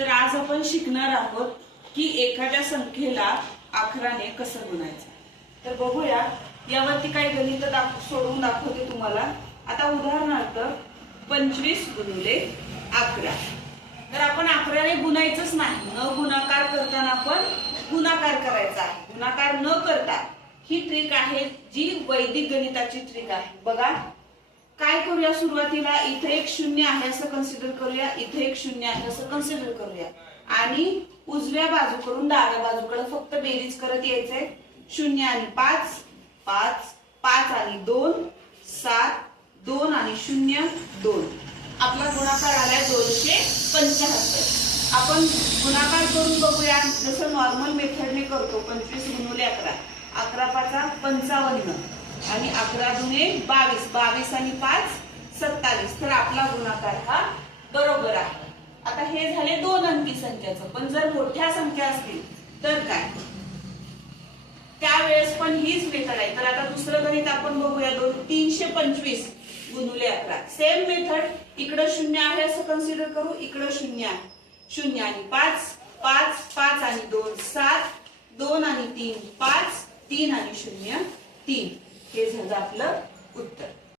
तर आज आपण शिकणार आहोत की एखाद्या संख्येला 11 ने कसं गुणायचं. तर बघूया, यावरती काही गणित सोडवून दाखवते तुम्हाला. आता उदाहरणार्थ 25 गुणिले 11. तर आपण 11 ने गुणायचंच नाही, न गुणाकार करताना आपण गुणाकार करायचा आहे. गुणाकार न करता ही ट्रिक आहे, जी वैदिक गणिताची ट्रिक आहे. बघा काय करूया, सुरुवातीला इथे एक शून्य आहे असं कन्सिडर करूया, इथे एक शून्य आहे असं कन्सिडर करूया आणि उजव्या बाजूकडून डाव्या बाजूकडे फक्त बेरीज करत यायचंय. 0 आणि 5, 5, 5 आणि 2, 7, 2 आणि 0, 2. आपला गुणाकार आलाय 275. आपण गुणाकार करून बघूया, जसं नॉर्मल मेथडने करतो. 25 गुणिले 11, 11 पाचा 55 आणि 11 दुने 22, 22 आणि 5 27. तर आपला गुणाकार हा बरोबर आहे. आता हे झाले दोन अंकी संख्याचं. पण जर मोठ्या संख्या असतील तर काय, त्यावेळेस पण हीच मेथड आहे. तर आता दुसरं गणित आपण बघूया. 325 गुणिले 11. Same method. इकडं शून्य आहे असं कन्सिडर करू, इकडं शून्य आहे. 0 आणि 5, 5, 5 आणि 2, 7, 2 आणि 3, 5, 3 आणि 0, 3. हे झालं आपलं उत्तर.